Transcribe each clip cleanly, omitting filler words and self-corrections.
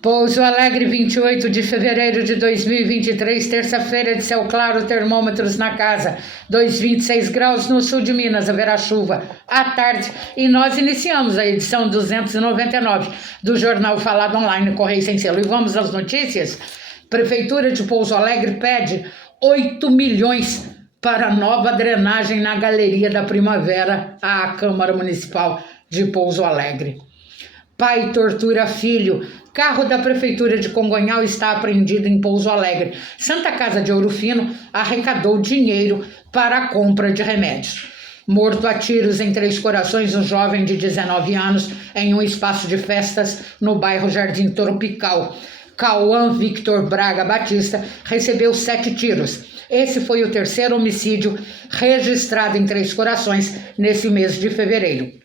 Pouso Alegre, 28 de fevereiro de 2023, terça-feira de céu claro, termômetros na casa, 2,26 graus no sul de Minas, haverá chuva à tarde e nós iniciamos a edição 299 do Jornal Falado Online, Correio Sem Selo. E vamos às notícias. Prefeitura de Pouso Alegre pede 8 milhões para nova drenagem na Galeria da Primavera à Câmara Municipal de Pouso Alegre. Pai tortura filho. Carro da Prefeitura de Congonhal está apreendido em Pouso Alegre. Santa Casa de Ouro Fino arrecadou dinheiro para a compra de remédios. Morto a tiros em Três Corações, um jovem de 19 anos em um espaço de festas no bairro Jardim Tropical. Cauã Victor Braga Batista recebeu 7 tiros. Esse foi o terceiro homicídio registrado em Três Corações nesse mês de fevereiro.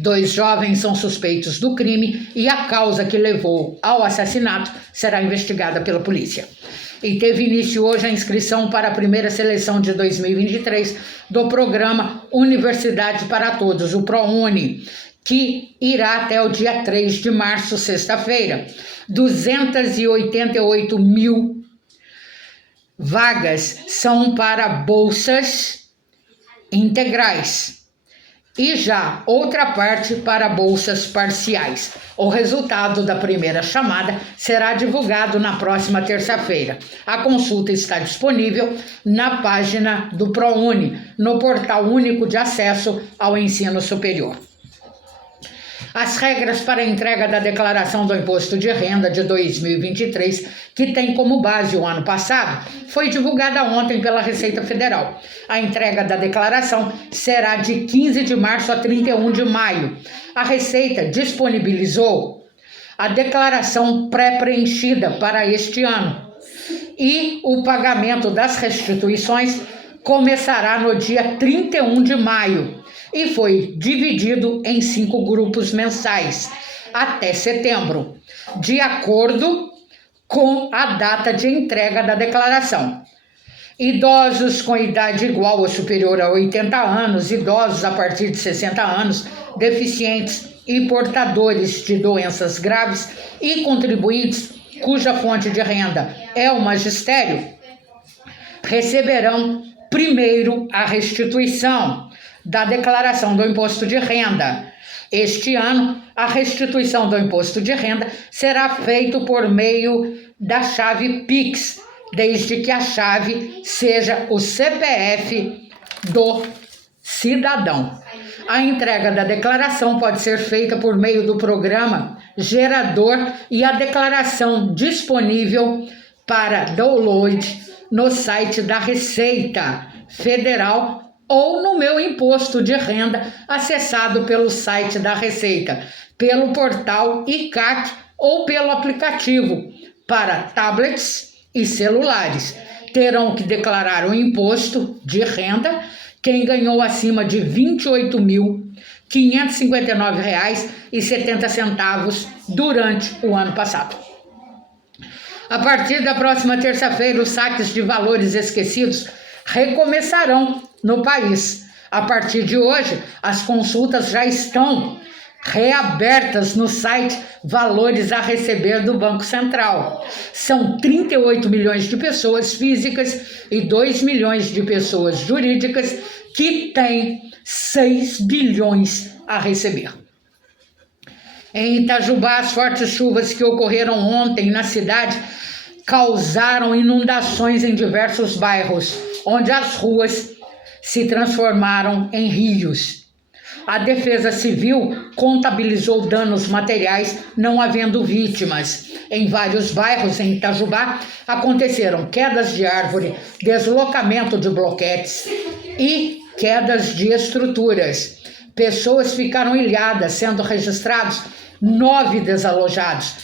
2 jovens são suspeitos do crime e a causa que levou ao assassinato será investigada pela polícia. E teve início hoje a inscrição para a primeira seleção de 2023 do programa Universidade para Todos, o ProUni, que irá até o dia 3 de março, sexta-feira. 288 mil vagas são para bolsas integrais. E já outra parte para bolsas parciais. O resultado da primeira chamada será divulgado na próxima terça-feira. A consulta está disponível na página do ProUni, no Portal Único de Acesso ao Ensino Superior. As regras para a entrega da declaração do Imposto de Renda de 2023, que tem como base o ano passado, foi divulgada ontem pela Receita Federal. A entrega da declaração será de 15 de março a 31 de maio. A Receita disponibilizou a declaração pré-preenchida para este ano e o pagamento das restituições começará no dia 31 de maio. E foi dividido em 5 grupos mensais, até setembro, de acordo com a data de entrega da declaração. Idosos com idade igual ou superior a 80 anos, idosos a partir de 60 anos, deficientes e portadores de doenças graves e contribuintes cuja fonte de renda é o magistério, receberão primeiro a restituição da declaração do imposto de renda. Este ano, a restituição do imposto de renda será feita por meio da chave Pix, desde que a chave seja o CPF do cidadão. A entrega da declaração pode ser feita por meio do programa gerador e a declaração disponível para download no site da Receita Federal ou no meu imposto de renda acessado pelo site da Receita, pelo portal ICAC ou pelo aplicativo para tablets e celulares. Terão que declarar o imposto de renda quem ganhou acima de R$ 28.559,70 durante o ano passado. A partir da próxima terça-feira, os saques de valores esquecidos recomeçarão no país. A partir de hoje, as consultas já estão reabertas no site Valores a Receber do Banco Central. São 38 milhões de pessoas físicas e 2 milhões de pessoas jurídicas que têm 6 bilhões a receber. Em Itajubá, as fortes chuvas que ocorreram ontem na cidade causaram inundações em diversos bairros, onde as ruas se transformaram em rios. A Defesa Civil contabilizou danos materiais, não havendo vítimas. Em vários bairros em Itajubá aconteceram quedas de árvore, deslocamento de bloquetes e quedas de estruturas. Pessoas ficaram ilhadas, sendo registrados 9 desalojados.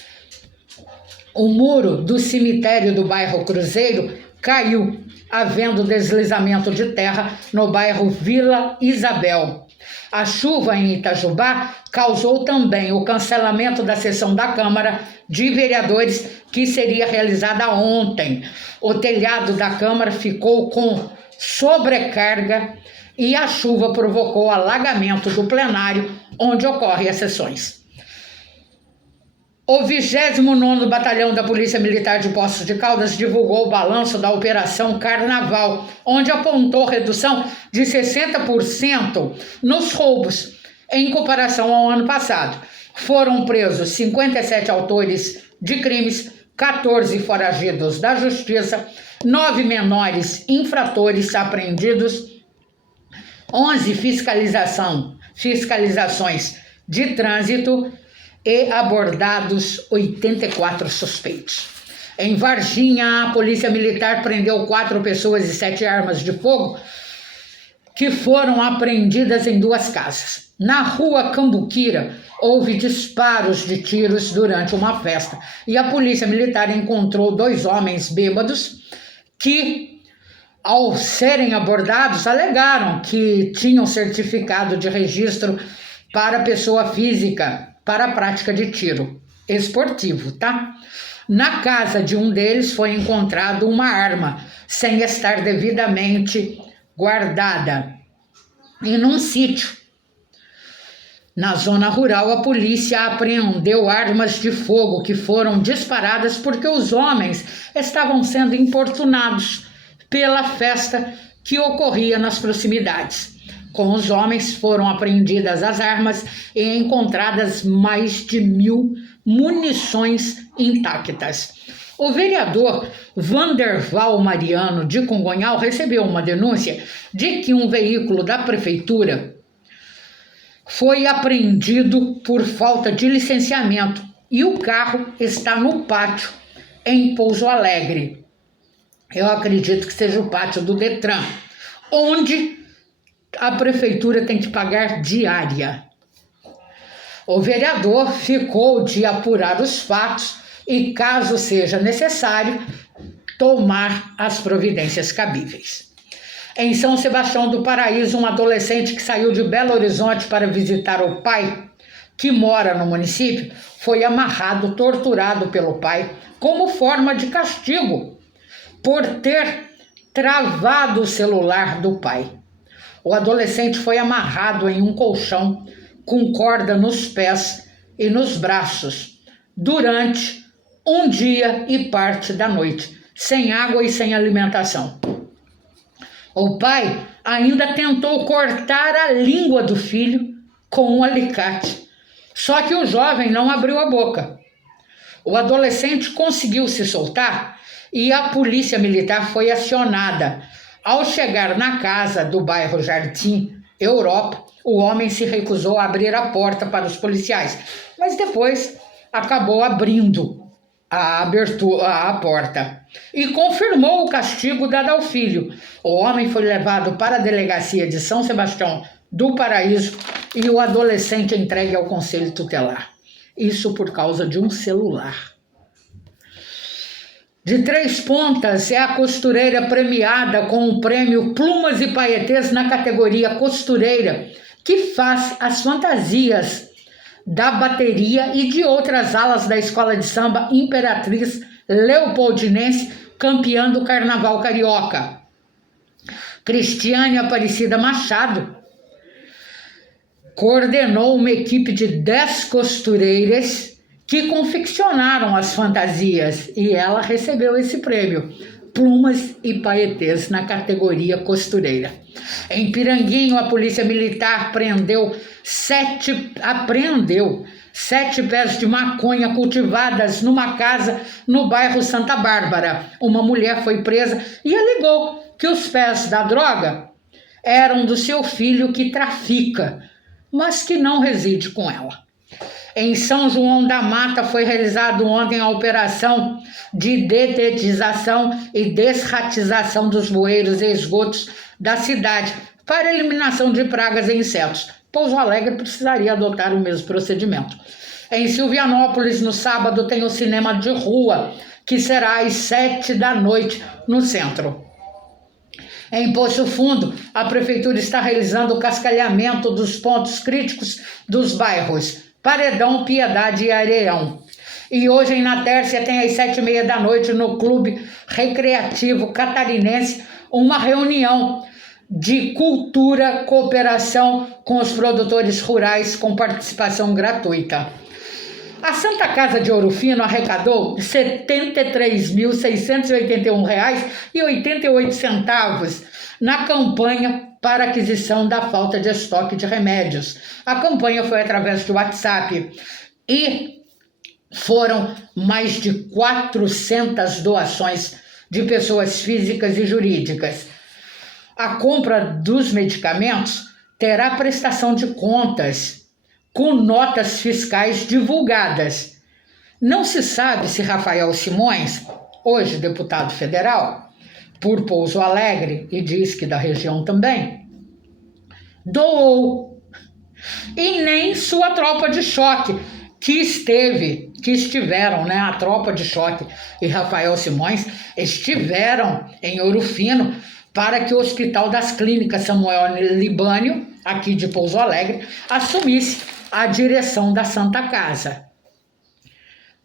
O muro do cemitério do bairro Cruzeiro caiu, havendo deslizamento de terra no bairro Vila Isabel. A chuva em Itajubá causou também o cancelamento da sessão da Câmara de Vereadores, que seria realizada ontem. O telhado da Câmara ficou com sobrecarga e a chuva provocou alagamento do plenário, onde ocorrem as sessões. O 29º Batalhão da Polícia Militar de Poços de Caldas divulgou o balanço da Operação Carnaval, onde apontou redução de 60% nos roubos, em comparação ao ano passado. Foram presos 57 autores de crimes, 14 foragidos da Justiça, 9 menores infratores apreendidos, 11 fiscalizações de trânsito e abordados 84 suspeitos. Em Varginha, a Polícia Militar prendeu 4 pessoas e 7 armas de fogo que foram apreendidas em 2 casas. Na rua Cambuquira, houve disparos de tiros durante uma festa e a Polícia Militar encontrou 2 homens bêbados que, ao serem abordados, alegaram que tinham certificado de registro para pessoa física para a prática de tiro esportivo, tá? Na casa de um deles foi encontrado uma arma sem estar devidamente guardada. E num sítio, na zona rural, a polícia apreendeu armas de fogo que foram disparadas porque os homens estavam sendo importunados pela festa que ocorria nas proximidades. Com os homens foram apreendidas as armas e encontradas mais de 1.000 munições intactas. O vereador Vanderval Mariano de Congonhal recebeu uma denúncia de que um veículo da prefeitura foi apreendido por falta de licenciamento e o carro está no pátio em Pouso Alegre. Eu acredito que seja o pátio do Detran, onde a prefeitura tem que pagar diária. O vereador ficou de apurar os fatos e, caso seja necessário, tomar as providências cabíveis. Em São Sebastião do Paraíso, um adolescente que saiu de Belo Horizonte para visitar o pai, que mora no município, foi amarrado, torturado pelo pai, como forma de castigo, por ter travado o celular do pai. O adolescente foi amarrado em um colchão com corda nos pés e nos braços durante um dia e parte da noite, sem água e sem alimentação. O pai ainda tentou cortar a língua do filho com um alicate, só que o jovem não abriu a boca. O adolescente conseguiu se soltar e a polícia militar foi acionada. Ao chegar na casa do bairro Jardim Europa, o homem se recusou a abrir a porta para os policiais, mas depois acabou abrindo a porta e confirmou o castigo dado ao filho. O homem foi levado para a delegacia de São Sebastião do Paraíso e o adolescente entregue ao conselho tutelar. Isso por causa de um celular. De Três Pontas é a costureira premiada com o prêmio Plumas e Paetês na categoria costureira, que faz as fantasias da bateria e de outras alas da Escola de Samba Imperatriz Leopoldinense, campeã do Carnaval Carioca. Cristiane Aparecida Machado coordenou uma equipe de 10 costureiras que confeccionaram as fantasias e ela recebeu esse prêmio, Plumas e Paetês, na categoria costureira. Em Piranguinho, a Polícia Militar apreendeu 7 pés de maconha cultivadas numa casa no bairro Santa Bárbara. Uma mulher foi presa e alegou que os pés da droga eram do seu filho que trafica, mas que não reside com ela. Em São João da Mata foi realizado ontem a operação de detetização e desratização dos bueiros e esgotos da cidade para eliminação de pragas e insetos. Pouso Alegre precisaria adotar o mesmo procedimento. Em Silvianópolis, no sábado, tem o cinema de rua, que será às 7 da noite no centro. Em Poço Fundo, a prefeitura está realizando o cascalhamento dos pontos críticos dos bairros Paredão, Piedade e Areião. E hoje, em Natércia, tem às 7h30 da noite no Clube Recreativo Catarinense uma reunião de cultura, cooperação com os produtores rurais com participação gratuita. A Santa Casa de Ouro Fino arrecadou R$ 73.681,88 na campanha para aquisição da falta de estoque de remédios. A campanha foi através do WhatsApp e foram mais de 400 doações de pessoas físicas e jurídicas. A compra dos medicamentos terá prestação de contas com notas fiscais divulgadas. Não se sabe se Rafael Simões, hoje deputado federal, por Pouso Alegre, e diz que da região também, doou. E nem sua tropa de choque, que estiveram, né? A tropa de choque e Rafael Simões estiveram em Ouro Fino para que o Hospital das Clínicas Samuel Libânio, aqui de Pouso Alegre, assumisse a direção da Santa Casa.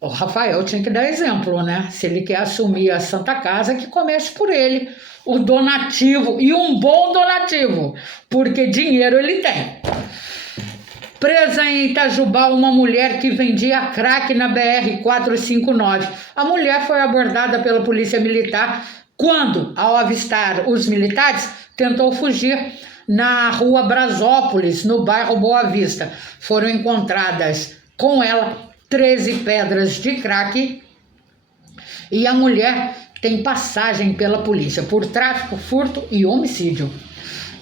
O Rafael tinha que dar exemplo, né? Se ele quer assumir a Santa Casa, que comece por ele, o donativo, e um bom donativo, porque dinheiro ele tem. Presa em Itajubá uma mulher que vendia crack na BR-459. A mulher foi abordada pela polícia militar quando, ao avistar os militares, tentou fugir na rua Brasópolis, no bairro Boa Vista. Foram encontradas com ela 13 pedras de crack e a mulher tem passagem pela polícia por tráfico, furto e homicídio.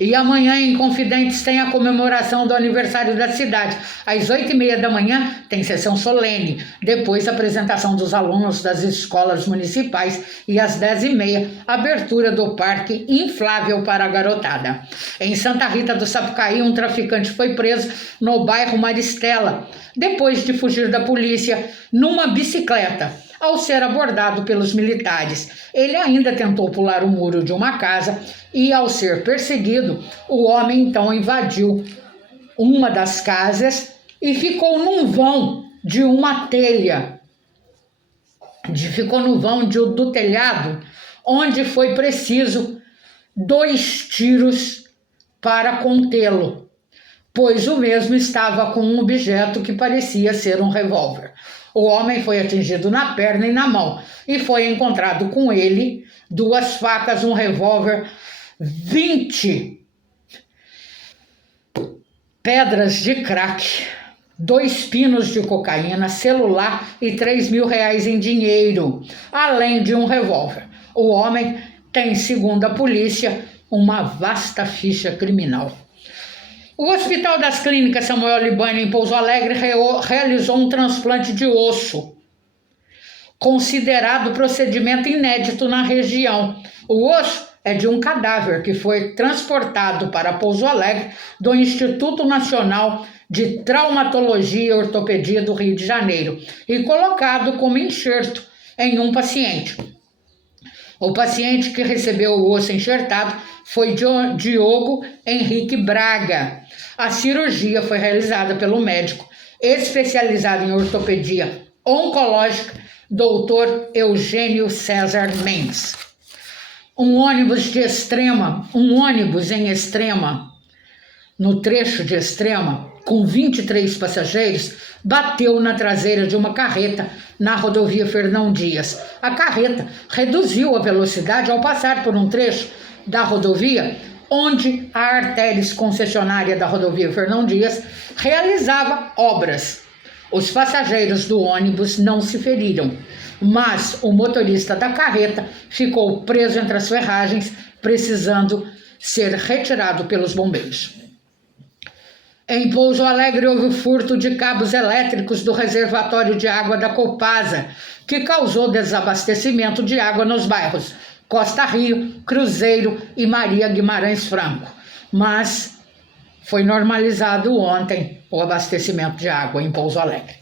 E amanhã, em Confidentes, tem a comemoração do aniversário da cidade. Às 8h30 da manhã tem sessão solene, depois a apresentação dos alunos das escolas municipais e às 10h30 abertura do parque inflável para a garotada. Em Santa Rita do Sapucaí, um traficante foi preso no bairro Maristela, depois de fugir da polícia numa bicicleta. Ao ser abordado pelos militares, ele ainda tentou pular o muro de uma casa e, ao ser perseguido, o homem então invadiu uma das casas e ficou num vão de uma telha. Ficou no vão do telhado, onde foi preciso 2 tiros para contê-lo, pois o mesmo estava com um objeto que parecia ser um revólver. O homem foi atingido na perna e na mão e foi encontrado com ele 2 facas, um revólver, 20 pedras de crack, 2 pinos de cocaína, celular e R$3.000 em dinheiro, além de um revólver. O homem tem, segundo a polícia, uma vasta ficha criminal. O Hospital das Clínicas Samuel Libânio, em Pouso Alegre, realizou um transplante de osso, considerado procedimento inédito na região. O osso é de um cadáver que foi transportado para Pouso Alegre do Instituto Nacional de Traumatologia e Ortopedia do Rio de Janeiro e colocado como enxerto em um paciente. O paciente que recebeu o osso enxertado foi Diogo Henrique Braga. A cirurgia foi realizada pelo médico especializado em ortopedia oncológica, Dr. Eugênio César Mendes. Um ônibus em Extrema, no trecho de Extrema, com 23 passageiros, bateu na traseira de uma carreta na rodovia Fernão Dias. A carreta reduziu a velocidade ao passar por um trecho da rodovia onde a Artéries, concessionária da rodovia Fernão Dias, realizava obras. Os passageiros do ônibus não se feriram, mas o motorista da carreta ficou preso entre as ferragens, precisando ser retirado pelos bombeiros. Em Pouso Alegre houve o furto de cabos elétricos do reservatório de água da Copasa, que causou desabastecimento de água nos bairros Costa Rio, Cruzeiro e Maria Guimarães Franco. Mas foi normalizado ontem o abastecimento de água em Pouso Alegre.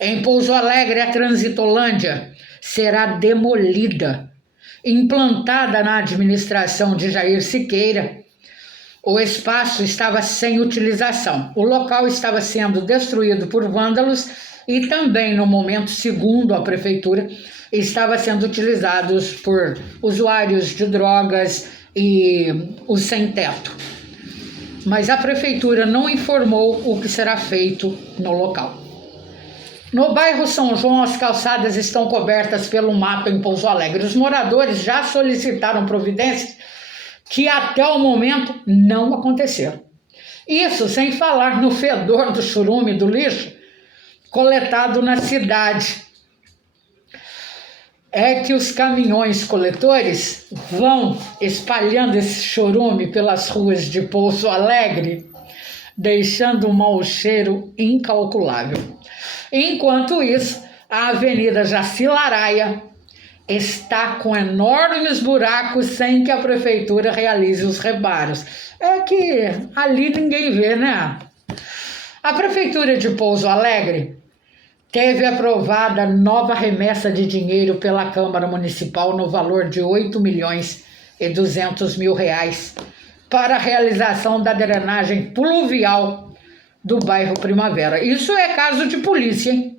Em Pouso Alegre, a Transitolândia será demolida. Implantada na administração de Jair Siqueira, o espaço estava sem utilização. O local estava sendo destruído por vândalos e também, no momento, segundo a prefeitura, estava sendo utilizado por usuários de drogas e os sem-teto. Mas a prefeitura não informou o que será feito no local. No bairro São João, as calçadas estão cobertas pelo mato em Pouso Alegre. Os moradores já solicitaram providências que até o momento não aconteceram. Isso sem falar no fedor do churume, do lixo, coletado na cidade. É que os caminhões coletores vão espalhando esse chorume pelas ruas de Pouso Alegre, deixando um mau cheiro incalculável. Enquanto isso, a Avenida Jaci Laraia está com enormes buracos sem que a prefeitura realize os reparos. É que ali ninguém vê, né? A prefeitura de Pouso Alegre teve aprovada nova remessa de dinheiro pela Câmara Municipal no valor de R$8.200.000 para a realização da drenagem pluvial do bairro Primavera. Isso é caso de polícia, hein?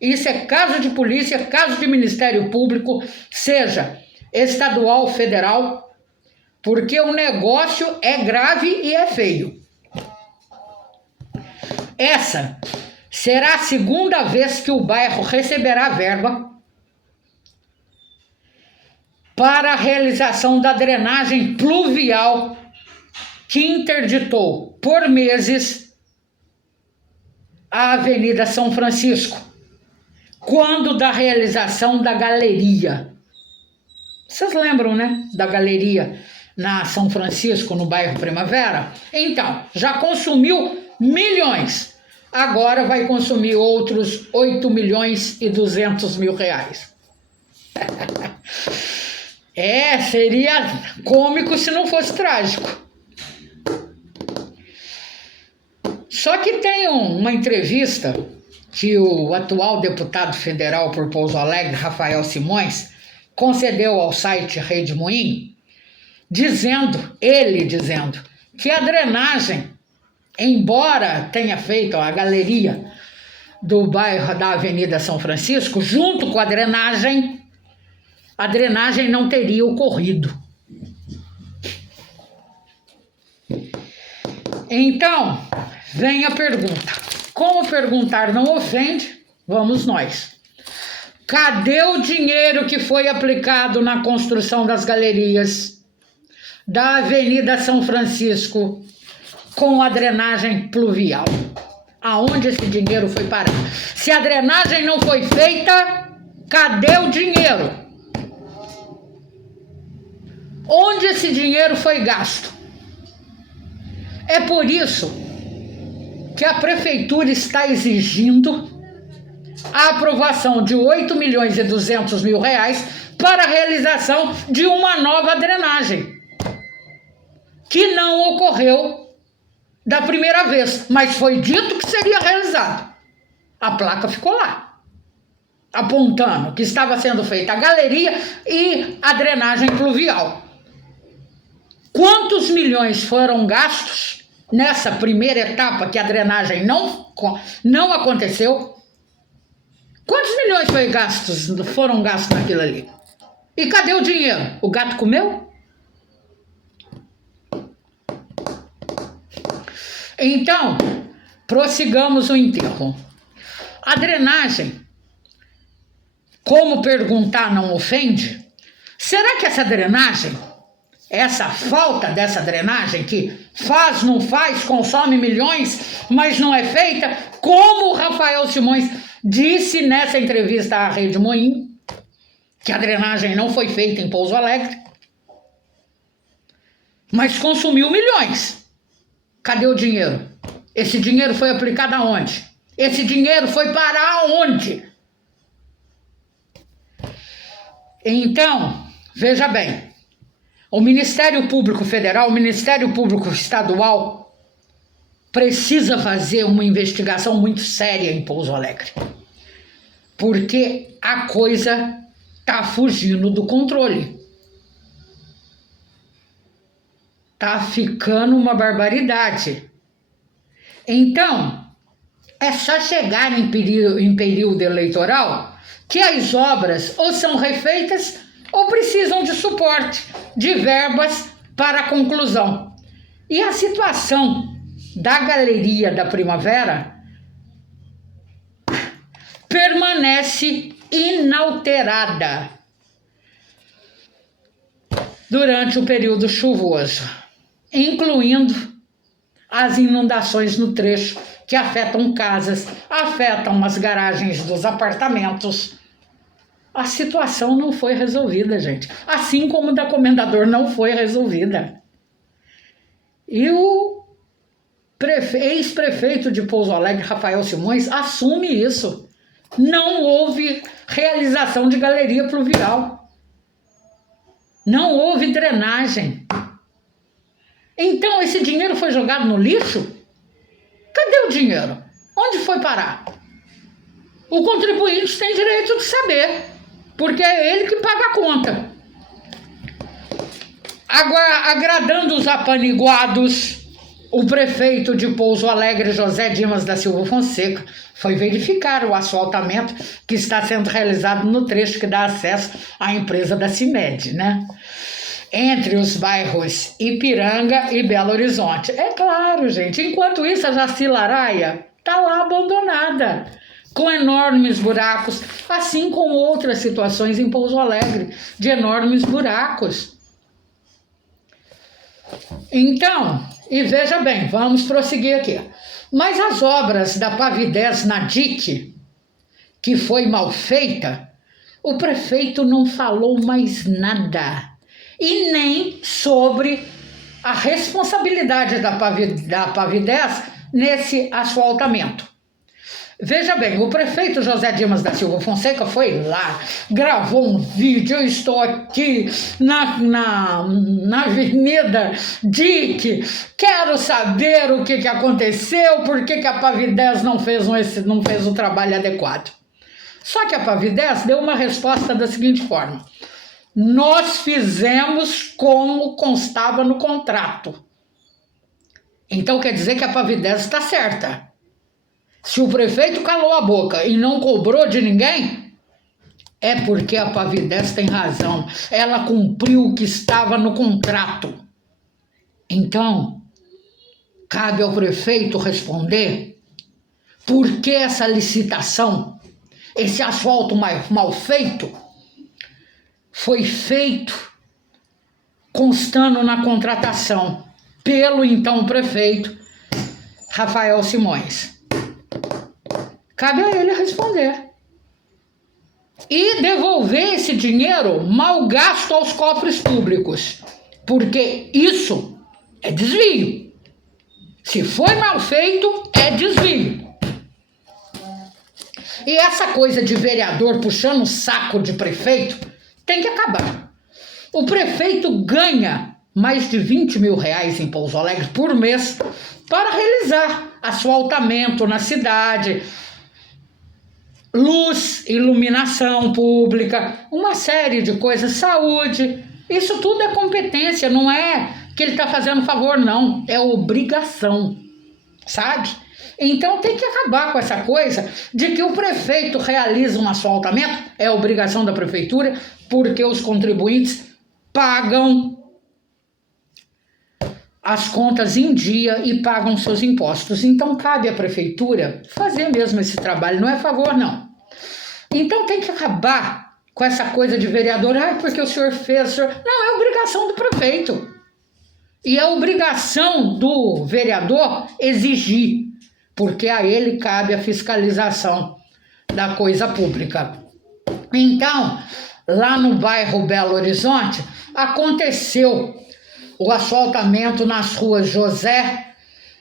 Isso é caso de polícia, caso de Ministério Público, seja estadual, federal, porque o negócio é grave e é feio. Essa será a segunda vez que o bairro receberá verba para a realização da drenagem pluvial que interditou por meses a Avenida São Francisco, quando da realização da galeria. Vocês lembram, né, da galeria na São Francisco, no bairro Primavera? Então, já consumiu milhões. Agora vai consumir outros R$8.200.000. Seria cômico se não fosse trágico. Só que tem uma entrevista que o atual deputado federal por Pouso Alegre, Rafael Simões, concedeu ao site Rede Moinho, dizendo que a drenagem, embora tenha feito a galeria do bairro da Avenida São Francisco, junto com a drenagem não teria ocorrido. Então, vem a pergunta. Como perguntar não ofende, vamos nós. Cadê o dinheiro que foi aplicado na construção das galerias da Avenida São Francisco com a drenagem pluvial? Aonde esse dinheiro foi parar? Se a drenagem não foi feita, cadê o dinheiro? Onde esse dinheiro foi gasto? É por isso que a prefeitura está exigindo a aprovação de R$8.200.000 para a realização de uma nova drenagem, que não ocorreu da primeira vez, mas foi dito que seria realizado. A placa ficou lá, apontando que estava sendo feita a galeria e a drenagem pluvial. Quantos milhões foram gastos nessa primeira etapa que a drenagem não aconteceu? Quantos milhões foram gastos naquilo ali? E cadê o dinheiro? O gato comeu? Então, prossigamos o enterro. A drenagem, como perguntar não ofende? Será que essa drenagem, essa falta dessa drenagem que faz, não faz, consome milhões, mas não é feita, como o Rafael Simões disse nessa entrevista à Rede Moinho, que a drenagem não foi feita em Pouso Alegre, mas consumiu milhões. Cadê o dinheiro? Esse dinheiro foi aplicado aonde? Esse dinheiro foi para onde? Então, veja bem, o Ministério Público Federal, o Ministério Público Estadual precisa fazer uma investigação muito séria em Pouso Alegre, porque a coisa está fugindo do controle. Tá ficando uma barbaridade. Então, é só chegar em período eleitoral que as obras ou são refeitas ou precisam de suporte, de verbas para a conclusão. E a situação da Galeria da Primavera permanece inalterada durante o período chuvoso, incluindo as inundações no trecho que afetam casas, afetam as garagens dos apartamentos. A situação não foi resolvida, gente. Assim como o da Comendador não foi resolvida. E o ex-prefeito de Pouso Alegre, Rafael Simões, assume isso. Não houve realização de galeria pluvial. Não houve drenagem. Então, esse dinheiro foi jogado no lixo? Cadê o dinheiro? Onde foi parar? O contribuinte tem direito de saber, porque é ele que paga a conta. Agora, agradando os apaniguados, o prefeito de Pouso Alegre, José Dimas da Silva Fonseca, foi verificar o asfaltamento que está sendo realizado no trecho que dá acesso à empresa da CIMED, né? Entre os bairros Ipiranga e Belo Horizonte. É claro, gente, enquanto isso a Jaci Laraia está lá abandonada, com enormes buracos, assim como outras situações em Pouso Alegre, de enormes buracos. Então, e veja bem, vamos prosseguir aqui. Mas as obras da Pavidez na DIC, que foi mal feita, o prefeito não falou mais nada. E nem sobre a responsabilidade da Pavidez nesse asfaltamento. Veja bem, o prefeito José Dimas da Silva Fonseca foi lá, gravou um vídeo. Eu estou aqui na Avenida DIC, quero saber o que aconteceu, por que a Pavidez não fez o trabalho adequado. Só que a Pavidez deu uma resposta da seguinte forma: nós fizemos como constava no contrato. Então quer dizer que a Pavidez está certa. Se o prefeito calou a boca e não cobrou de ninguém, é porque a Pavidez tem razão. Ela cumpriu o que estava no contrato. Então, cabe ao prefeito responder por que essa licitação, esse asfalto mal feito, foi feito constando na contratação pelo então prefeito Rafael Simões. Cabe a ele responder e devolver esse dinheiro mal gasto aos cofres públicos, porque isso é desvio. Se foi mal feito, é desvio. E essa coisa de vereador puxando o saco de prefeito tem que acabar. O prefeito ganha mais de 20 mil reais em Pouso Alegre por mês para realizar asfaltamento na cidade, luz, iluminação pública, uma série de coisas, saúde. Isso tudo é competência, não é que ele está fazendo favor, não. É obrigação, sabe? Então tem que acabar com essa coisa de que o prefeito realiza um asfaltamento, é obrigação da prefeitura, porque os contribuintes pagam as contas em dia e pagam seus impostos. Então cabe à prefeitura fazer mesmo esse trabalho, não é favor, não. Então tem que acabar com essa coisa de vereador, porque o senhor fez, Não, é obrigação do prefeito. E é obrigação do vereador exigir, porque a ele cabe a fiscalização da coisa pública. Então, lá no bairro Belo Horizonte, aconteceu o asfaltamento nas ruas José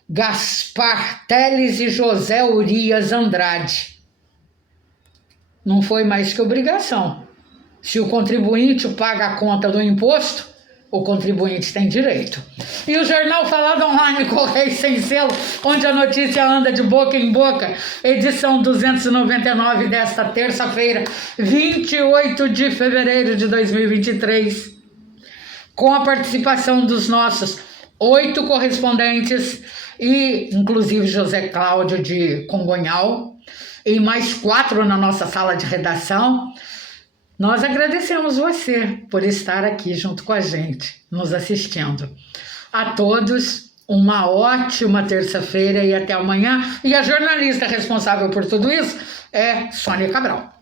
Gaspar Teles e José Urias Andrade. Não foi mais que obrigação. Se o contribuinte paga a conta do imposto, o contribuinte tem direito. E o Jornal Falado Online, Correio Sem Selo, onde a notícia anda de boca em boca, edição 299 desta terça-feira, 28 de fevereiro de 2023, com a participação dos nossos 8 correspondentes, e inclusive José Cláudio de Congonhal, e mais 4 na nossa sala de redação. Nós agradecemos você por estar aqui junto com a gente, nos assistindo. A todos, uma ótima terça-feira e até amanhã. E a jornalista responsável por tudo isso é Sônia Cabral.